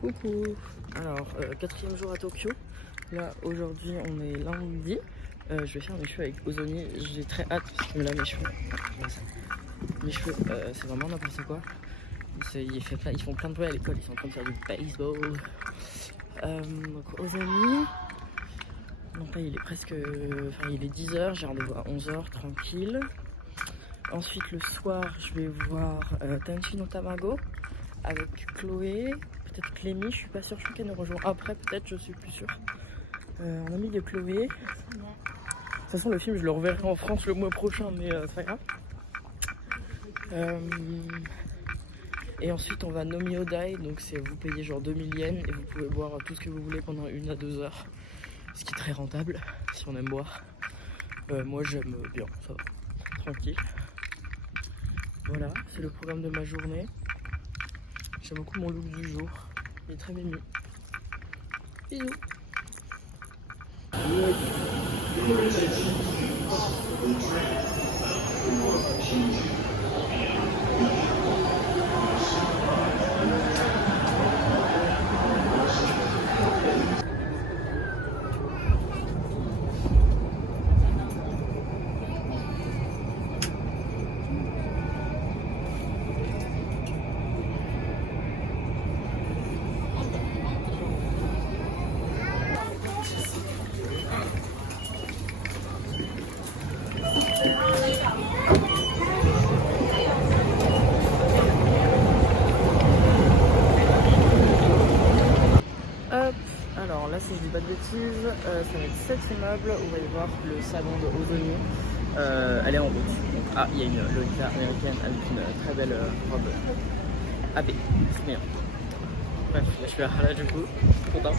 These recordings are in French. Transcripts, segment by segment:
Coucou. Alors, quatrième jour à Tokyo. Là, aujourd'hui, on est lundi. Je vais faire mes cheveux avec Ozoni. J'ai très hâte parce que là, mes cheveux, c'est vraiment n'importe quoi. Ils font plein de bruit à l'école. Ils sont en train de faire du baseball. Donc, Ozoni. Donc là, il est presque. Enfin, il est 10h. J'ai rendez-vous à 11h, tranquille. Ensuite, le soir, je vais voir Tenchi no Tamago avec Chloé. Peut-être Clémy, je suis pas sûre, je crois qu'elle nous rejoint après, peut-être, je suis plus sûre. Un ami de Chloé. De toute façon, le film, je le reverrai en France le mois prochain, mais c'est pas grave. Et ensuite, on va Nomi Odai, donc c'est vous payez genre 2000 yens et vous pouvez boire tout ce que vous voulez pendant 1 à 2 heures. Ce qui est très rentable si on aime boire. Moi, j'aime bien, ça va, tranquille. Voilà, c'est le programme de ma journée. J'aime beaucoup mon look du jour, il est très mimi. Bisous. Hop, alors là si je dis pas de bêtises, ça va être cet immeuble où on va y voir le salon de Ozoni. Elle est en route. Donc, il y a une Lolita américaine avec une très belle robe AB, c'est mignon. Bref, là je suis à Hara du coup, je suis content.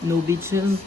No bitches.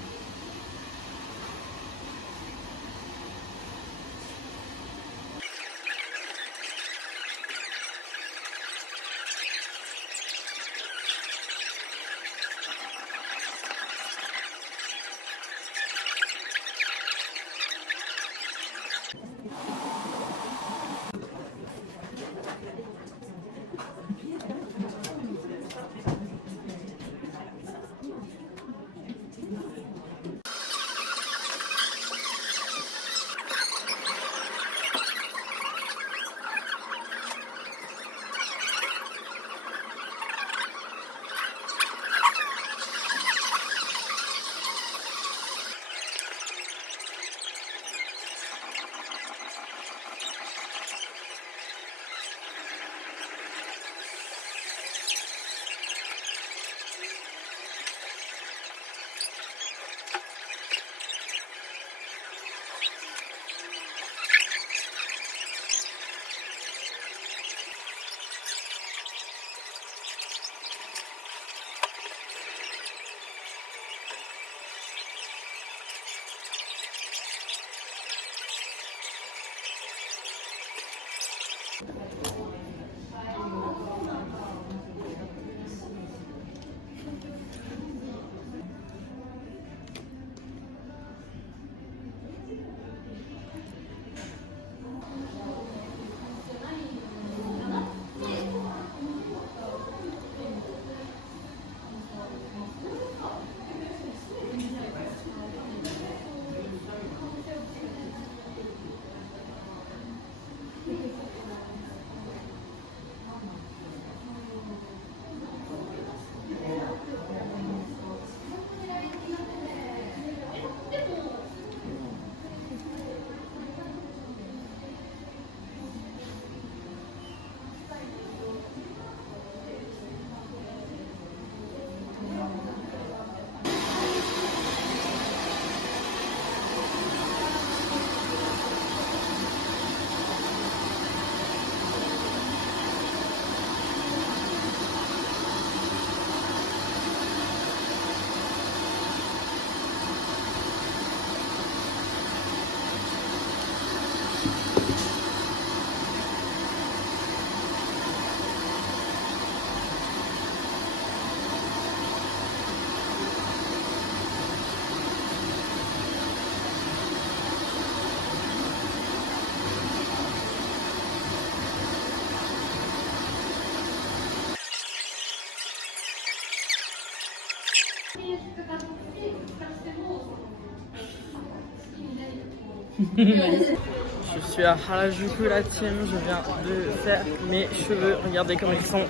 Je suis à Harajuku la team, je viens de faire mes cheveux, regardez comme ils sont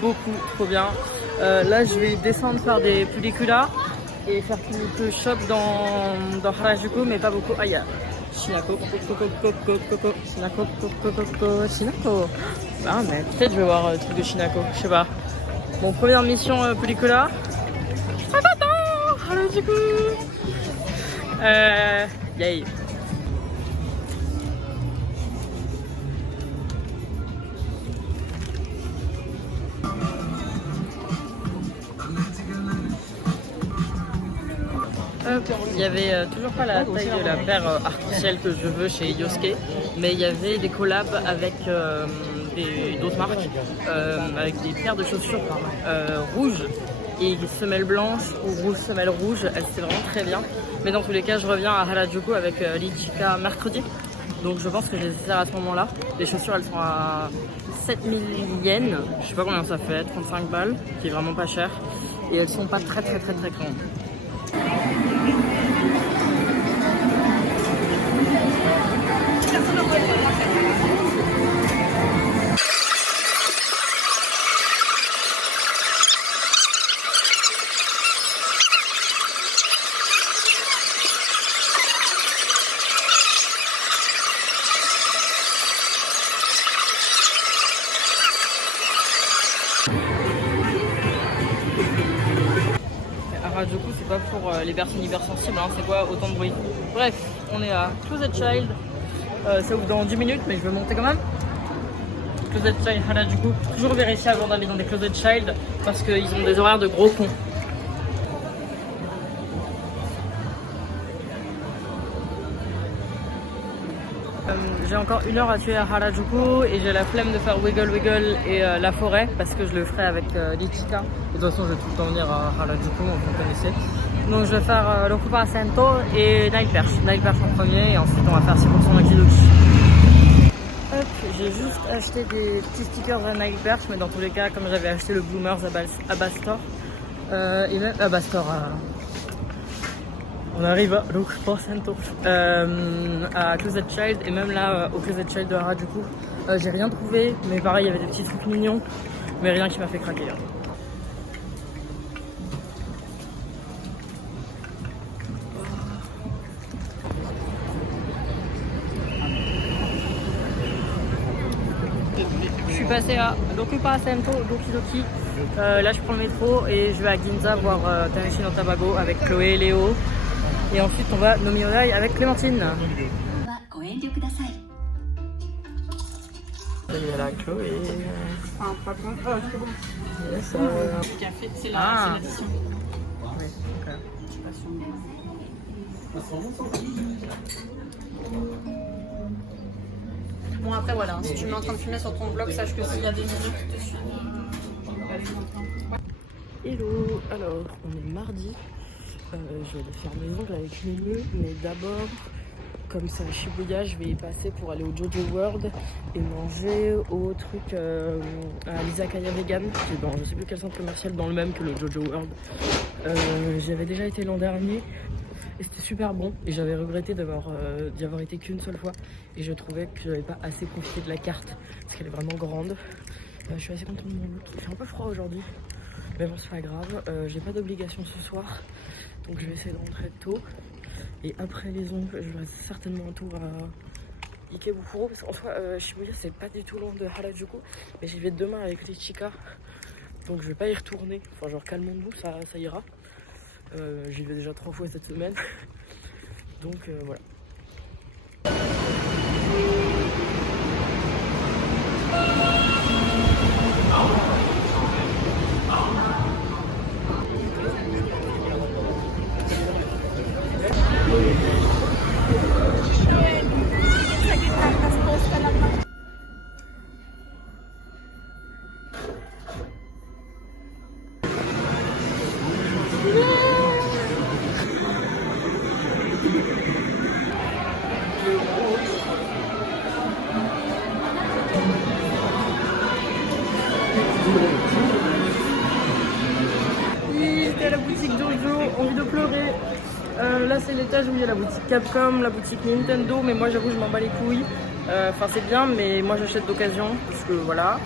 beaucoup trop bien. Là je vais descendre faire des pelliculas et faire quelques shops dans Harajuku, mais pas beaucoup. Ah, il y a Shinako, Shinako. Ah mais peut-être je vais voir le truc de Shinako, je sais pas. Bon, première mission pellicula. Harajuku. Yay. Il y avait toujours pas la taille de la paire arc-en-ciel que je veux chez Yosuke, mais il y avait des collabs avec d'autres marques, avec des paires de chaussures rouges et semelles blanches ou rouge semelles rouges. C'était vraiment très bien. Mais dans tous les cas, je reviens à Harajuku avec l'Ichika mercredi, donc je pense que je les essaierai à ce moment-là. Les chaussures, elles sont à 7000 yens, je sais pas combien ça fait, 35 balles, qui est vraiment pas cher, et elles sont pas très grandes. Harajuku, c'est pas pour les personnes hypersensibles, hein, c'est quoi autant de bruit. Bref, on est à Closet Child, ça ouvre dans 10 minutes, mais je vais monter quand même. Closet Child Harajuku, toujours vérifier avant d'aller dans des Closet Child parce qu'ils ont des horaires de gros cons. J'ai encore 1 heure à tuer à Harajuku et j'ai la flemme de faire Wiggle Wiggle et la forêt parce que je le ferai avec l'Ichika. De toute façon, je vais tout le temps venir à Harajuku, vous connaissez. Donc je vais faire l'Okupa Sento et Night Perch. Night Perch en premier et ensuite on va faire 6% Makidoki. Hop, j'ai juste acheté des petits stickers à Night Perch, mais dans tous les cas, comme j'avais acheté le Bloomers à Bastor, et même à Bastor, on arrive à l'Okupa Sento, à Closet Child, et même là au Closet Child de Harajuku, j'ai rien trouvé, mais pareil, il y avait des petits trucs mignons, mais rien qui m'a fait craquer. Je suis passée à l'Okupa Sento Doki Doki. Là je prends le métro et je vais à Ginza voir Tanashi no Tabago avec Chloé et Léo. Et ensuite on va Nomiodai avec Clémentine. Salut à la Chloé. Ah, pas bon. Ah, c'est bon. Yes, Le café, c'est l'addition. Oui, ok. Bon, après, voilà, si tu me mets en train de filmer sur ton blog, sache que s'il y a des minutes dessus. Hello, alors on est mardi. Je vais aller faire mes ongles avec Mimu, mais d'abord, comme c'est à Shibuya, je vais y passer pour aller au Jojo World et manger au truc à l'Izakaya Vegan, qui est dans je sais plus quel centre commercial, dans le même que le Jojo World. J'y avais déjà été l'an dernier et c'était super bon, et j'avais regretté d'y avoir été qu'une seule fois, et je trouvais que j'avais pas assez profité de la carte parce qu'elle est vraiment grande. Je suis assez contente de mon look. Il fait un peu froid aujourd'hui, mais bon, c'est pas grave. J'ai pas d'obligation ce soir, donc je vais essayer de rentrer tôt. Et après les ongles, je vais certainement un tour à Ikebukuro, parce qu'en soi, Shibuya c'est pas du tout loin de Harajuku, mais j'y vais demain avec l'Ichika, donc je vais pas y retourner. Enfin, genre calmons-nous, ça ira. J'y vais déjà 3 fois cette semaine, donc voilà. J'étais à la boutique Jojo pleurer. Là c'est l'étage où il y a la boutique Capcom, la boutique Nintendo, mais moi j'avoue je m'en bats les couilles. Enfin c'est bien, mais moi j'achète d'occasion, parce que voilà.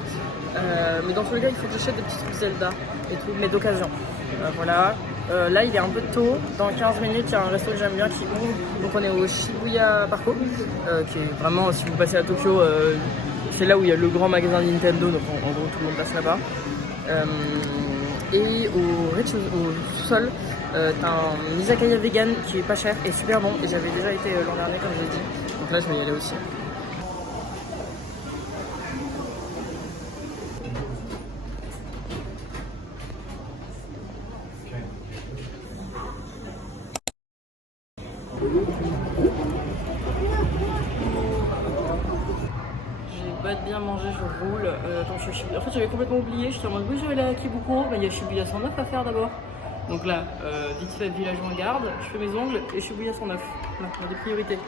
Mais dans tous les cas il faut que j'achète des petits trucs Zelda et tout, mais d'occasion. Voilà. Là il est un peu tôt, dans 15 minutes il y a un resto que j'aime bien qui ouvre. Donc on est au Shibuya Parko, qui est vraiment, si vous passez à Tokyo, c'est là où il y a le grand magasin Nintendo, donc en gros tout le monde passe là-bas. Et au sous-sol, t'as un izakaya vegan qui est pas cher et super bon, et j'avais déjà été l'an dernier comme je l'ai dit, donc là je vais y aller aussi. J'ai pas bien mangé, je roule. Attends, je suis... En fait, j'avais complètement oublié. J'étais en mode oui, je vais aller à Kibukuro, mais il y a Shibuya 109 à faire d'abord. Donc là, vite fait, village en garde, je fais mes ongles et Shibuya 109. Voilà, on a des priorités.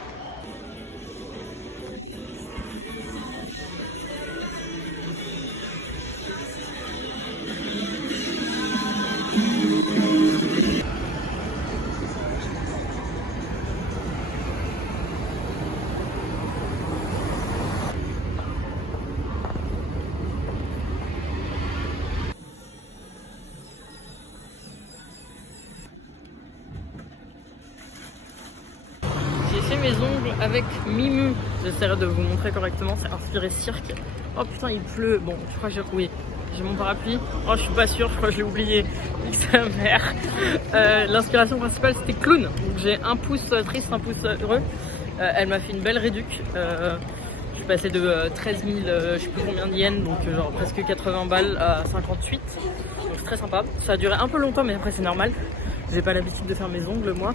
J'ai fait mes ongles avec Mimu. J'essaierai de vous montrer correctement. C'est inspiré cirque. Oh putain, il pleut. Bon, je crois que j'ai retrouvé. J'ai mon parapluie. Oh, je suis pas sûre. Je crois que je l'ai oublié. Sa mère. L'inspiration principale, c'était clown. Donc j'ai un pouce triste, un pouce heureux. Elle m'a fait une belle réduc. Je suis passée de 13 000, je sais plus combien de yens, donc genre presque 80 balles à 58. Donc c'est très sympa. Ça a duré un peu longtemps, mais après c'est normal. J'ai pas l'habitude de faire mes ongles, moi.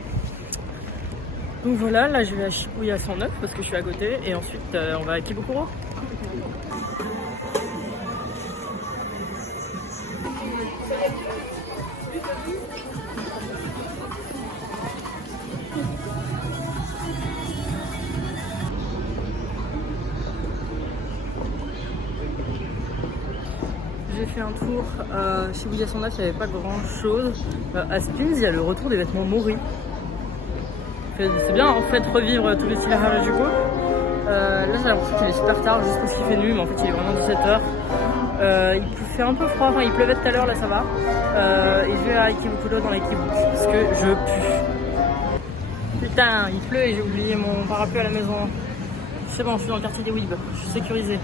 Donc voilà, là je vais à Shibuya 109 parce que je suis à côté, et ensuite on va à Kibukuro. J'ai fait un tour à Shibuya 109, il n'y avait pas grand chose. À Spins, il y a le retour des vêtements Mori. C'est bien en fait revivre tous les styles Harajuku. Là j'ai l'impression qu'il est super tard juste parce qu'il fait nuit, mais en fait il est vraiment 17h. Il fait un peu froid, enfin il pleuvait tout à l'heure, là ça va. Et je vais à Ikebukuro dans l'Ikebuk parce que je pue. Putain, il pleut et j'ai oublié mon parapluie à la maison. C'est bon, je suis dans le quartier des Weeb, je suis sécurisée.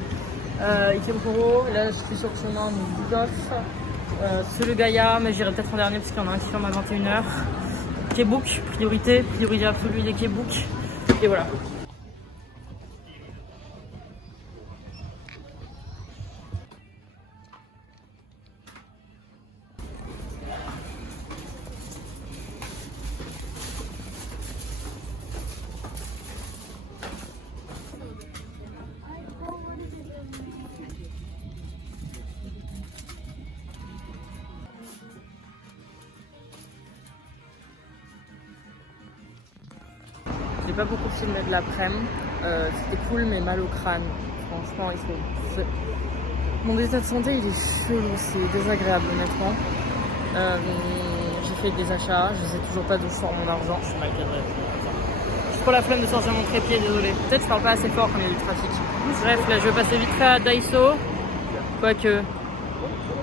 Ikebukuro, là je suis sur le chemin du Goff. C'est le Gaïa, mais j'irai peut-être en dernier parce qu'il y en a un qui ferme à 21h. Kebuk, priorité absolue des Kebuk. Et voilà. J'ai pas beaucoup filmé de l'après-midi, c'était cool mais mal au crâne, franchement mon état de santé il est chelou, c'est désagréable honnêtement. J'ai fait des achats, je sais toujours pas d'où je sors mon argent, je suis mal cadré. J'ai trop la flemme de sortir mon trépied, désolé. Peut-être que je parle pas assez fort quand il y a du trafic. Bref, là je vais passer vite fait à Daiso, quoique...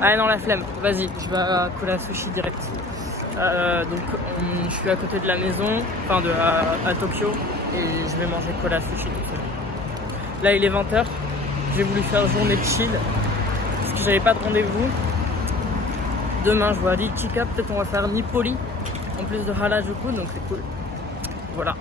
Ah non, la flemme, vas-y, je vais à Kura Sushi direct. Donc je suis à côté de la maison, enfin à Tokyo, et je vais manger Kura Sushi tout seul. Là il est 20h, j'ai voulu faire journée de chill, parce que j'avais pas de rendez-vous. Demain je vois Richika, peut-être on va faire Nipoli, en plus de Harajuku, donc c'est cool. Voilà.